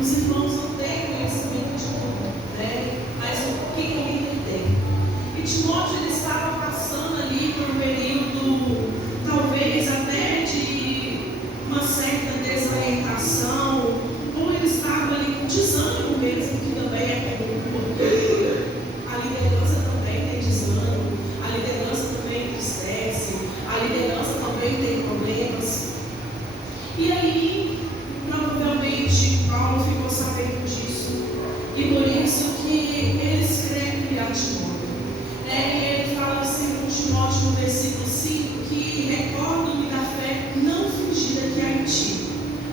Os irmãos não têm conhecimento de tudo, né? Mas o que o líder tem? E Timóteo ele estava passando ali por um período, talvez até de uma certa desorientação, ou ele estava ali com desânimo mesmo, que também é comum, porque a liderança também tem desânimo, a liderança também entristece, a liderança também tem problemas. E aí, provavelmente, Paulo ficou sabendo disso, e por isso que ele escreve a Timóteo. E ele fala assim com Timóteo no versículo 5, que recordo-me da fé não fingida que há em ti,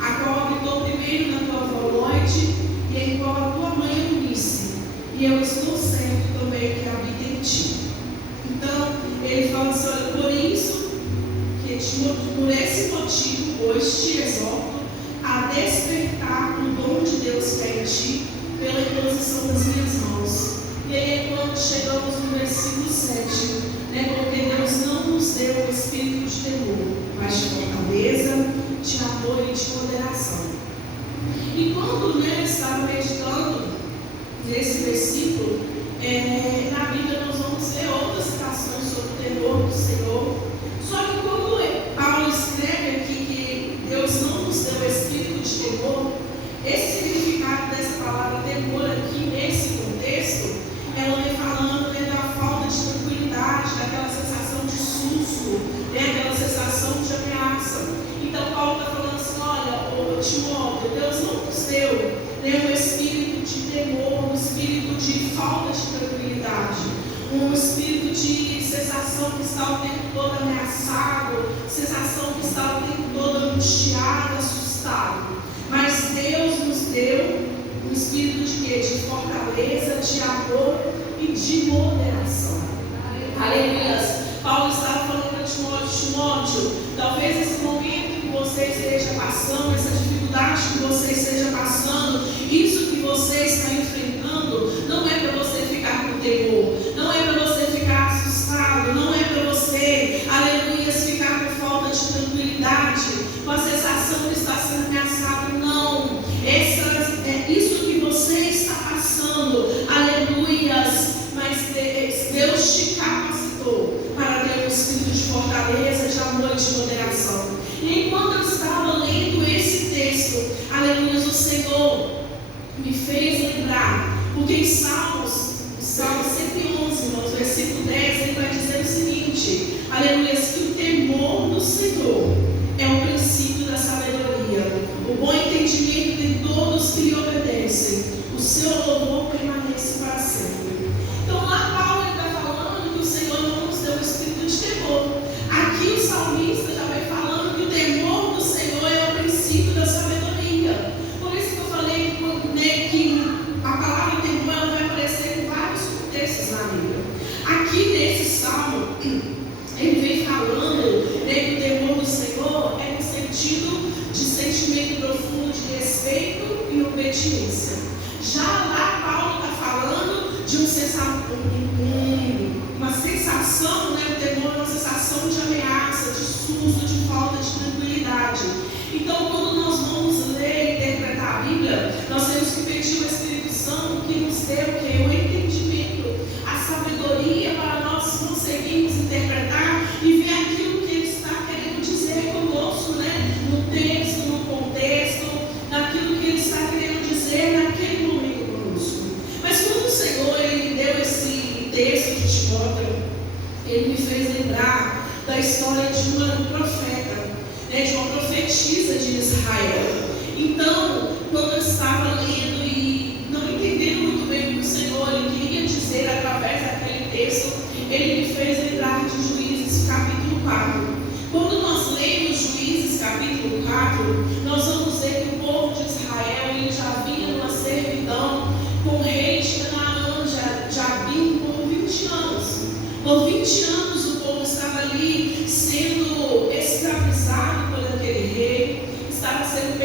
a qual habitou primeiro na tua avó Loide, e em qual a tua mãe Eunice, e eu estou certo também que habita em ti. Então, ele fala assim, olha, por isso, que Timóteo, por esse motivo, pois te exorto a despertar o dom de Deus que é em ti, pela imposição das minhas mãos. E aí é quando chegamos no versículo 7, porque Deus não nos deu o espírito de temor, mas de fortaleza, de amor e de moderação. E quando estava meditando nesse versículo, na Bíblia nós vamos ver outras citações sobre o temor do Senhor. Só que quando Paulo escreve aqui que Deus não nos deu o espírito de temor, esse significado dessa palavra temor aqui nesse contexto, ela vem falando da falta de tranquilidade, daquela sensação de susto, aquela sensação de ameaça. Então Paulo está falando assim, olha, Timóteo, Deus não nos deu um espírito de temor, um espírito de falta de tranquilidade, um espírito de sensação que está o tempo todo ameaçado, sensação que está o tempo todo angustiado, assustado. Mas Deus nos deu um espírito de quê? De fortaleza, de amor e de moderação. Aleluia. Paulo estava falando para Timóteo, talvez esse momento que você esteja passando, essa dificuldade que você esteja passando, isso que você está enfrentando, não é para você ficar com temor, não é para você ficar assustado, não é para você, aleluia, ficar com falta de tranquilidade, com a sensação de estar sendo ameaçado, não. Isso que você está passando, aleluia, mas Deus te capacitou para ter um espírito de fortaleza, de amor e de moderação. E enquanto eu estava lendo esse texto, aleluia, o Senhor me fez lembrar, porque em Salmos 111, irmãos, versículo 10, ele vai dizer o seguinte, aleluia, que o temor do Senhor é o princípio da sabedoria, o bom entendimento de todos que lhe obedecem, o seu louvor permanece para sempre. Então lá Paulo está falando que o Senhor não nos deu o espírito de temor. Aqui o salmista já vai falando que o temor do Senhor é o princípio da sabedoria. Por isso que eu falei que a palavra temor ela vai aparecer em vários contextos na Bíblia. Aqui nesse salmo, ele vem falando que o temor do Senhor é no sentido de sentimento profundo de respeito e obediência. Já lá Paulo está falando de uma sensação, o temor é uma sensação de ameaça, de susto, de falta de tranquilidade. Então, quando nós vamos ler e interpretar a Bíblia, nós temos que pedir o Espírito Santo que nos dê o entendimento, a sabedoria para nós conseguirmos interpretar e ver aquilo que Ele está querendo dizer conosco, no texto, no contexto, naquilo que Ele está querendo dizer naquele momento conosco. Mas quando o Senhor Ele me deu esse texto de Timóteo, Ele me fez lembrar da história de uma profeta, de uma profetisa de Israel. Então, quando eu estava lendo e não entendendo muito bem o que o Senhor Ele queria dizer através daquele texto, Ele me fez lembrar de Juízes capítulo 4. Quando nós lemos Juízes capítulo 4, nós vamos ver que o povo de Israel ele já vinha numa servidão com o rei de Canaã, Jabim, por 20 anos. Por 20 anos o povo estava ali sendo escravizado por aquele rei, estava sendo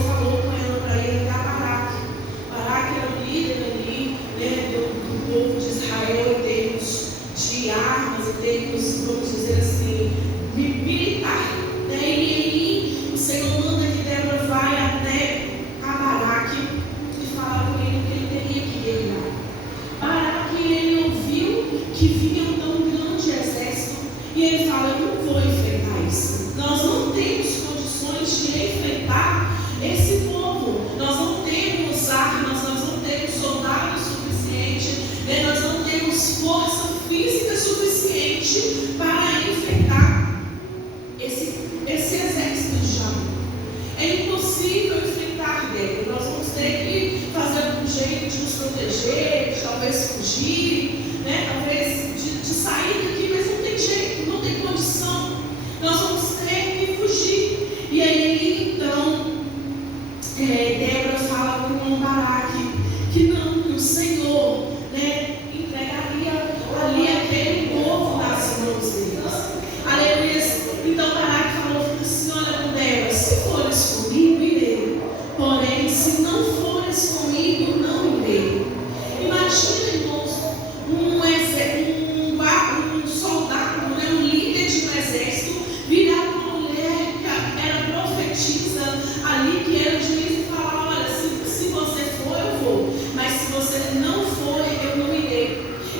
Senhor falou com ela para ir até Baraque. Baraque era o líder ali, né, do povo de Israel em termos de armas, em termos, vamos dizer assim, militar. E aí o Senhor manda que Débora vai até a Baraque e fala com ele que ele teria que guerrear. Baraque, ele ouviu que vinha um tão grande exército e ele fala: eu não vou enfrentar isso. Nós não temos condições de enfrentar esse povo. Nós não temos armas, nós não temos soldados suficientes, né? Nós não temos força física suficiente para enfrentar esse exército de Jabó. É impossível enfrentar dele. Nós vamos ter que fazer algum jeito de nos proteger, de talvez fugir, né? Talvez de sair daqui, mas não tem jeito, não tem condição. Nós vamos ter que fugir. E aí, então, Débora fala com Baraque que não, que o Senhor, né, entregaria ali aquele povo nas mãos deles. Aleluia. Então Baraque falou assim: olha, com Débora, se fores comigo, irei. Porém, se não fores comigo, não irei. Imagina, irmãos, um soldado, né, um líder de um exército, virar uma mulher que era profetisa ali, que era juiz, e falar: olha, se você for, eu vou, mas se você não for, eu não irei.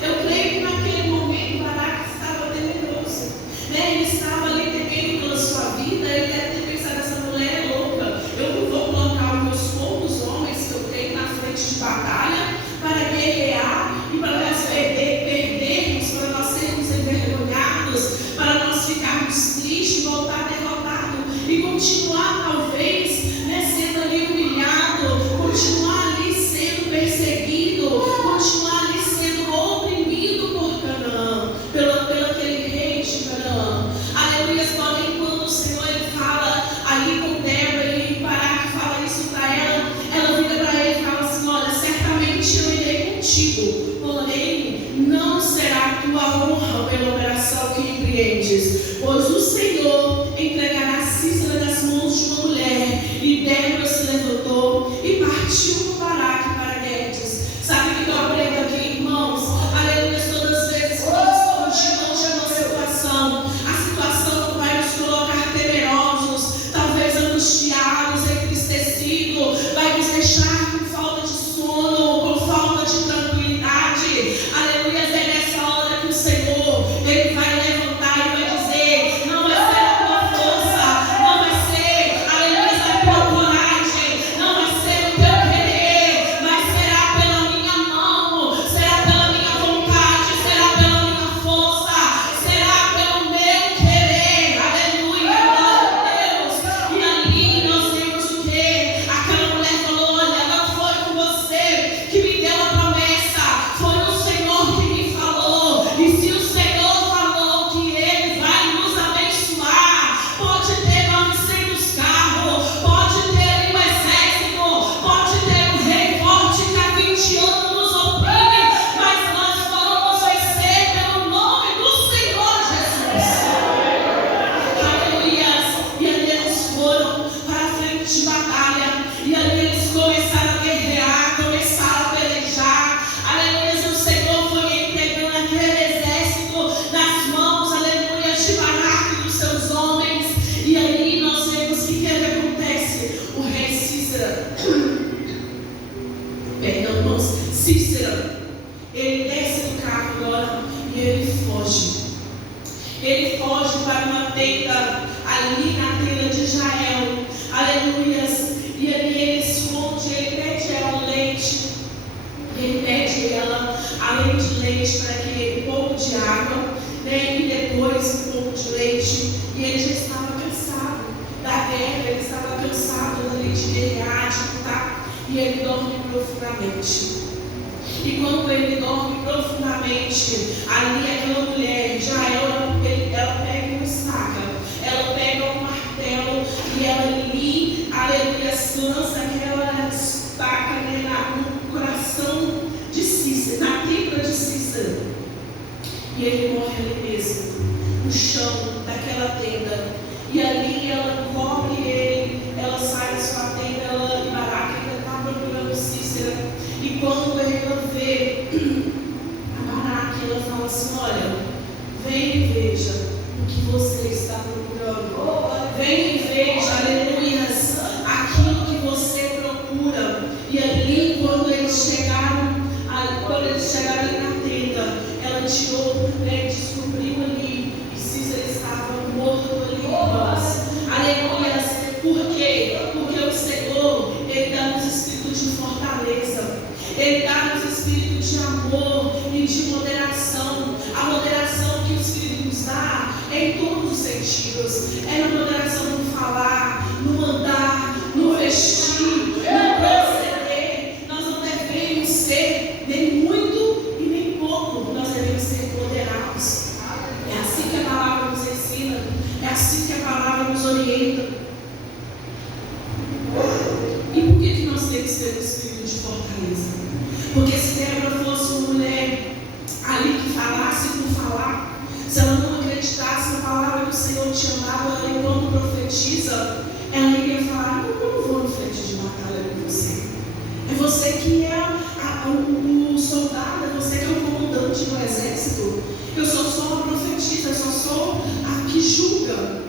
Eu creio que naquele momento Baraque estava temeroso, né? Ele estava ali temendo pela sua vida. Ele deve ter pensado: essa mulher é louca, eu não vou colocar os meus poucos homens que eu tenho na frente de batalha para guerrear e para nós perdermos, para nós sermos envergonhados, para nós ficarmos tristes, voltar derrotados e continuar talvez, né, sendo ali humilhado, continuar ali sendo perseguido, continuar ali sendo oprimido por Canaã, pelo aquele rei de Canaã. Aleluia. Porém, quando o Senhor ele fala ali com Débora e Baraque fala isso para ela, ela vira para ele e fala assim: olha, certamente eu irei contigo, porém não será tua honra pela operação que empreendes, pois o Senhor entregará Sísera nas mãos de uma mulher. E Débora se levantou e partiu com Baraque para Guedes. Sabe o que eu aprendo aqui, irmãos? Aleluia. Todas as vezes que nós estamos diante de uma situação, a situação vai nos colocar temerosos, talvez angustiados, entristecidos, vai nos deixar com falta de sono, com falta de tranquilidade. Aleluia. É nessa hora que o Senhor ele vai levantar e vai dizer: não vai ser a tua força, não vai ser, aleluia, a tua coragem, não vai ser o teu querer, mas será pela minha mão, será pela minha vontade, será pela minha força, será pelo meu querer. Aleluia, glória a Deus. E ali nós vemos o que? Aquela mulher falou: olha, não foi com você que me deu a promessa, foi o Senhor que me falou. E se o Senhor falou que Ele vai nos abençoar, pode ter 900 carros, pode ter ali um exército, pode ter um rei forte que há 20 anos nos oprime, mas nós vamos vencer pelo nome do Senhor Jesus. Aleluia. E ali eles foram para a frente de batalha, e ali eles começaram a guerrear, começaram a pelejar. Aleluia. O Senhor foi entregando aquele exército nas mãos, aleluia, de Baraque e dos seus homens. E aí nós vemos que acontece. O rei Sísera, perdão, irmãos, Sísera, ele desce do carro agora e ele foge. Ele foge para uma tenda, ali na tenda de Israel. Aleluia. E ali ele esconde, ele pede ela leite. Ele pede ela, além de leite, para que um pouco de água, né, e depois um pouco de leite. E ele já estava cansado da guerra, ele estava cansado ali de guerrear, de lutar. E ele dorme profundamente. E quando ele dorme profundamente, ali aquela mulher, ela pega uma estaca, ela pega um martelo e ela ali, aleluia, lança aquela estaca, né, no coração de Sísera, na tenda de Sísera. E ele morre ali mesmo, no chão daquela tenda. E ali ela cobre ele, ela sai da sua tenda, ela Ele dá-nos espírito de amor e de moderação. A moderação que o Espírito nos dá é em todos os sentidos. É na moderação no falar, no andar, no vestir, no proceder. Nós não devemos ser nem muito e nem pouco. Nós devemos ser moderados. É assim que a palavra nos ensina. É assim que a palavra nos orienta. E por que nós temos que ter um espírito de fortaleza? Porque se Débora fosse uma mulher ali que falasse por falar, se ela não acreditasse na palavra que o Senhor tinha dado, ela enquanto profetiza, ela iria falar: eu não vou no frente de batalha com você. É você que é o soldado, é você que é o comandante do exército. Eu só sou uma profetisa, eu só sou a que julga.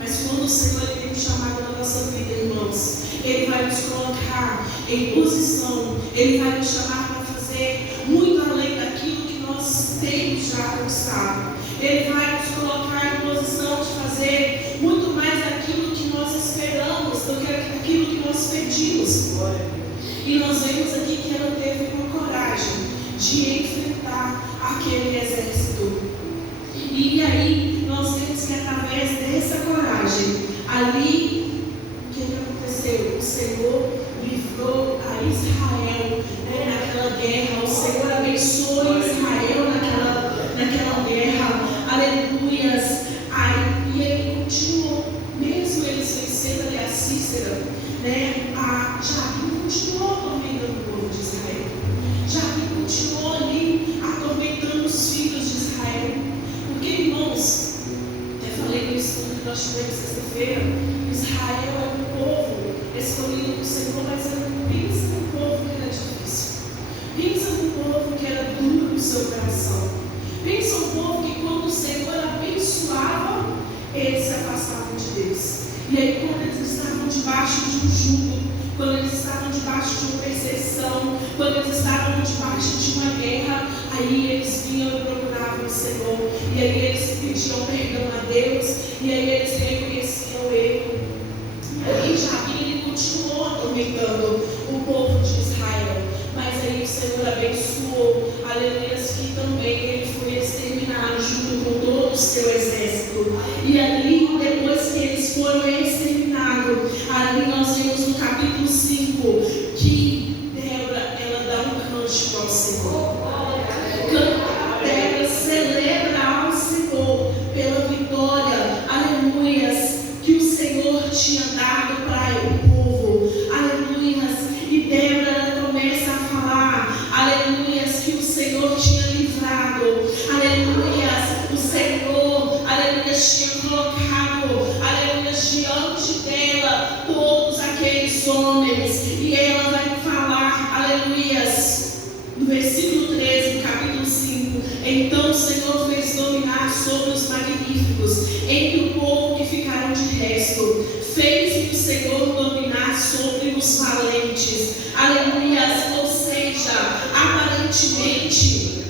Mas quando o Senhor tem um chamado na nossa vida, irmãos, Ele vai nos colocar em posição, Ele vai nos chamar para fazer muito além daquilo que nós temos já conquistado. Ele vai nos colocar em posição de fazer muito mais daquilo que nós esperamos do que aquilo que nós pedimos. E nós vemos aqui que ela teve uma coragem de enfrentar aquele exército. E aí nós vemos que através dessa coragem, ali, o que aconteceu? O Senhor livrou a Israel, naquela guerra. O Senhor abençoou Israel naquela guerra. Aleluias. E ele continuou, mesmo eles vencendo ali a Cícera, a Jabim continuou atormentando o povo de Israel. Jabim continuou ali atormentando os filhos de Israel. Porque, irmãos, eu falei no estudo que nós tivemos sexta-feira, Israel é um povo escolhido por Senhor, mas pensa num povo que era difícil. Pensa num povo que era duro no seu coração. Pensa num povo que quando o Senhor abençoava, eles se afastavam de Deus. E aí quando eles estavam debaixo de um jugo, quando eles estavam debaixo de uma perseguição, quando eles estavam debaixo de uma guerra, aí eles vinham e procuravam o Senhor. E aí eles pediam perdão a Deus, e aí eles reconheciam o erro. E aí Jabim, ele continuou atormentando o povo de Israel. Mas aí o Senhor abençoou, aleluia, que também ele foi exterminado junto com todo o seu exército. E ali, depois que eles foram exterminados, ali nós vemos no capítulo 5 que Débora, ela dá um cântico ao Senhor. Débora celebra ao Senhor pela vitória, aleluias, que o Senhor tinha dado para o povo, aleluias. E Débora começa a falar, aleluias, que o Senhor tinha livrado, aleluias, o Senhor, aleluias, tinha colocado, aleluias, diante dela todos aqueles homens. E ela vai falar, aleluias, no versículo 13 do capítulo 5: então o Senhor fez dominar sobre os magníficos entre o povo que ficaram de resto. Fez o Senhor dominar sobre os valentes. Aleluias. Ou seja, aparentemente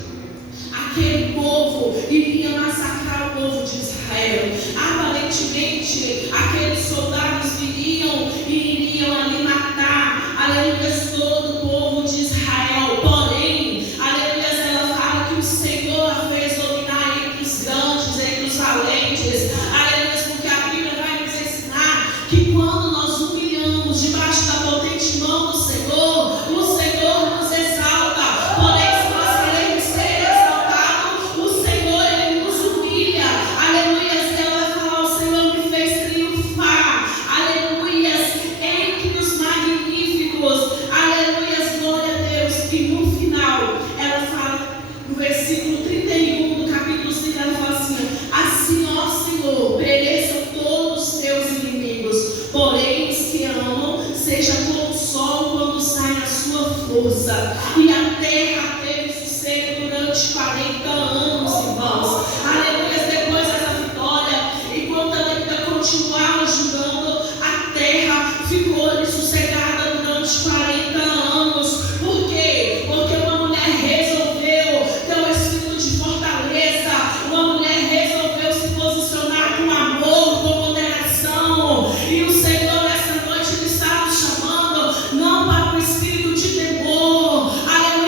aquele povo iria massacrar o povo de Israel. Aparentemente aqueles soldados viriam e iriam ali matar, aleluias, todo o povo de Israel. Porém, aleluias, ela fala que o Senhor a fez dominar entre os grandes, entre os valentes. Aleluias, porque a Bíblia vai nos ensinar que quando nós humilhamos debaixo da potente mão do Senhor, o Senhor nos exalta. Porém, se nós queremos ser exaltados, o Senhor, Ele nos humilha. Aleluias, ela vai falar: o Senhor me fez triunfar. Aleluias, entre os magníficos. Aleluias, glória a Deus. E no final, ela fala, no versículo 31 do capítulo 5, ela fala assim, ó Senhor, pereçam todos os teus inimigos, porém os que amam, seja como o sol quando sai a sua força. E a terra teve sossego durante 40 anos, irmãos. Aleluia. Depois dessa vitória, enquanto ela ainda continuava julgando, a terra ficou sossegada durante 40 anos. Por quê? Porque uma mulher resolveu ter um espírito de fortaleza. Uma mulher resolveu se posicionar com amor, com moderação. E o Senhor nessa noite, Ele está nos chamando não para o espírito de temor, aleluia,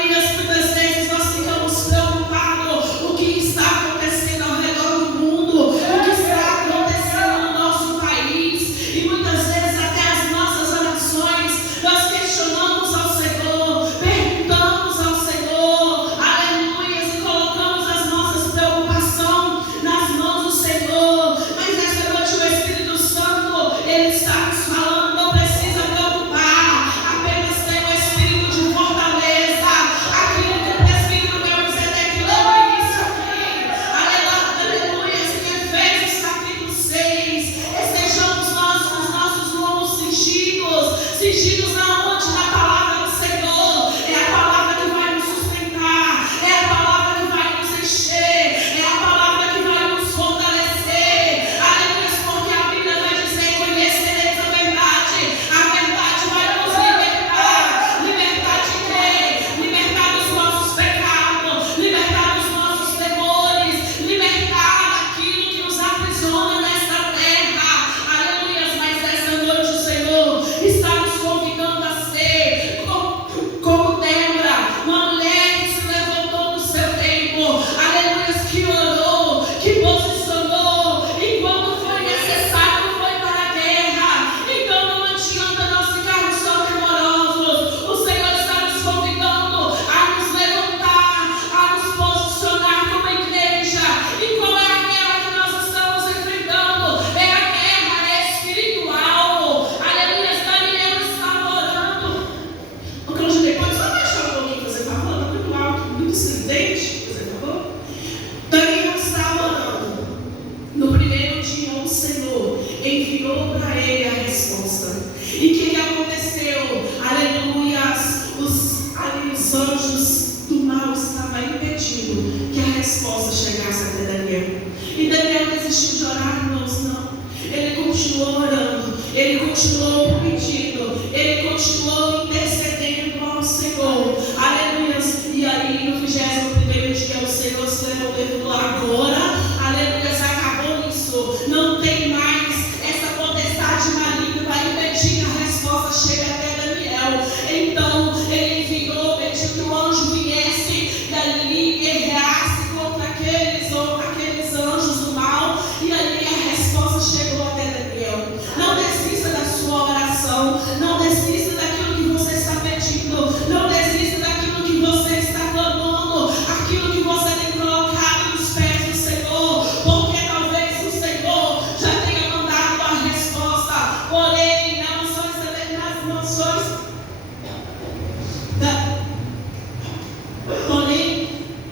anjos do mal estavam impedindo que a resposta chegasse até Daniel. E Daniel desistiu de orar, irmãos, não. Ele continuou orando, ele continuou pedindo, ele continuou intercedendo ao Senhor. Aleluia. E aí no 21º dia o Senhor se levantou agora. Aleluia. Acabou isso. Não tem mais essa potestade maligna vai impedir que a resposta chegue até Daniel. Então ele enviou, pediu que o anjo viesse dali e guerreasse contra aqueles anjos do mal. E ali a resposta chegou até Daniel. Não desista da sua oração. Não desista daquilo que você está pedindo. Não desista daquilo que você está clamando. Aquilo que você tem colocado nos pés do Senhor. Porque talvez o Senhor já tenha mandado a resposta. Porém, nas mansões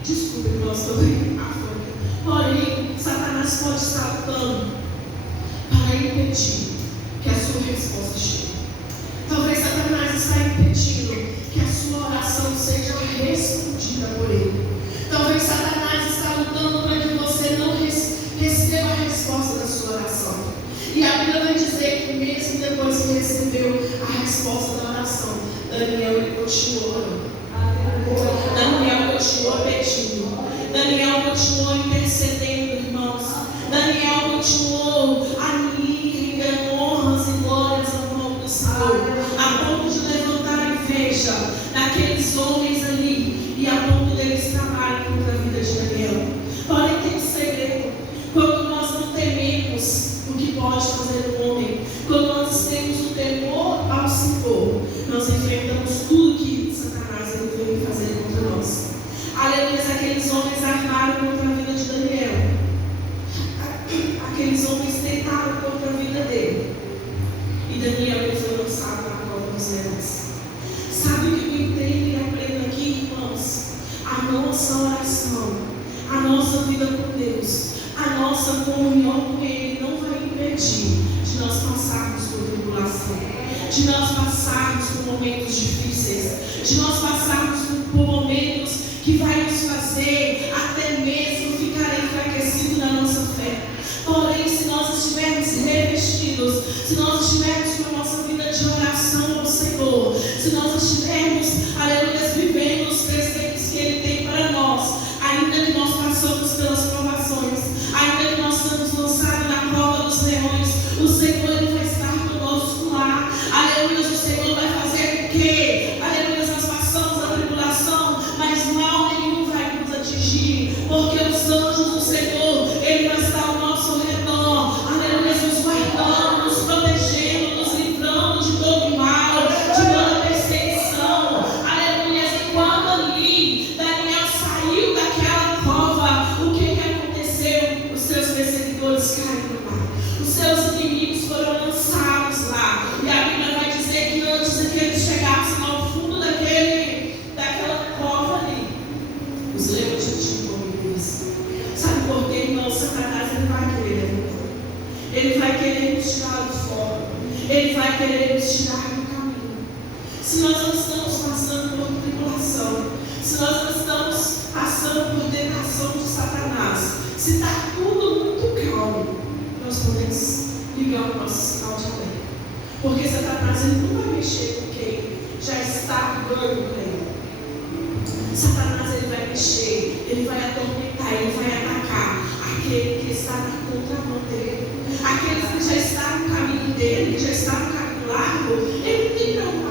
desculpe, irmãos, estou bem afônica. Porém, Satanás pode estar lutando para impedir que a sua resposta chegue. Talvez Satanás está impedindo que a sua oração seja respondida por ele. Talvez Satanás está lutando para que você não receba a resposta da sua oração. E a Bíblia vai dizer que mesmo depois que recebeu a resposta da oração, Daniel ele continuou orando. Daniel continuou pedindo. Daniel continuou intercedendo, irmãos. Daniel continuou ali rendendo honras e glórias ao nome do Senhor, a ponto de levantar inveja naqueles homens ali e a ponto deles trabalharem contra a vida de Daniel. Porém, tem um segredo. Quando nós não tememos o que pode fazer o homem, quando nós temos o temor ao Senhor, nós enfrentamos tudo que Satanás veio fazer contra nós. Aleluia, aqueles homens armaram contra a vida de Daniel. Aqueles homens tentaram contra a vida dele. E Daniel ele foi lançado na cova dos leões. Sabe o que eu entendo e aprendo aqui, irmãos? A nossa oração, a nossa vida com Deus, a nossa comunhão com Ele não vai impedir de nós passarmos por tribulação, de nós passarmos por momentos difíceis, de nós passarmos por momentos que vai nos fazer até mesmo ficar enfraquecidos na nossa fé. Porém, se nós estivermos revestidos, se nós estivermos com a nossa vida de oração ao Senhor, se nós estivermos, aleluia, vivendo os preceitos que Ele tem para nós, ainda que nós passamos pelas provações, ainda que nós somos lançados na cova dos leões, o Senhor Ele vai estar conosco lá. Aleluia, o Senhor vai fazer com que, aleluia, nós passamos a tribulação, mas mal nenhum vai nos atingir, porque os anjos do Senhor, Ele vai estar ao nosso redor, aleluia, nos guardando, nos protegendo, nos livrando de todo mal, de toda perseguição, aleluia. E quando ali Daniel saiu daquela cova, o que aconteceu? Os seus perseguidores caíram lá, os seus inimigos foram lançados lá, e a Bíblia vai dizer que antes de que eles chegassem ao fundo daquela cova ali, os leões já tinham comido eles. Sabe por quê, irmão? Satanás ele vai querer levantar, ele vai querer nos tirar do fora, ele vai querer nos tirar do caminho. Se nós não estamos passando por tribulação, se nós não estamos passando por tentação de Satanás, se está tudo muito calmo, nós podemos ligar o nosso sinal de alerta, porque Satanás ele não vai mexer com quem já está ganhando para ele. Satanás ele vai mexer, ele vai atormentar, ele vai atacar aquele que está na contramão dele, aqueles que já estão no caminho dele, que já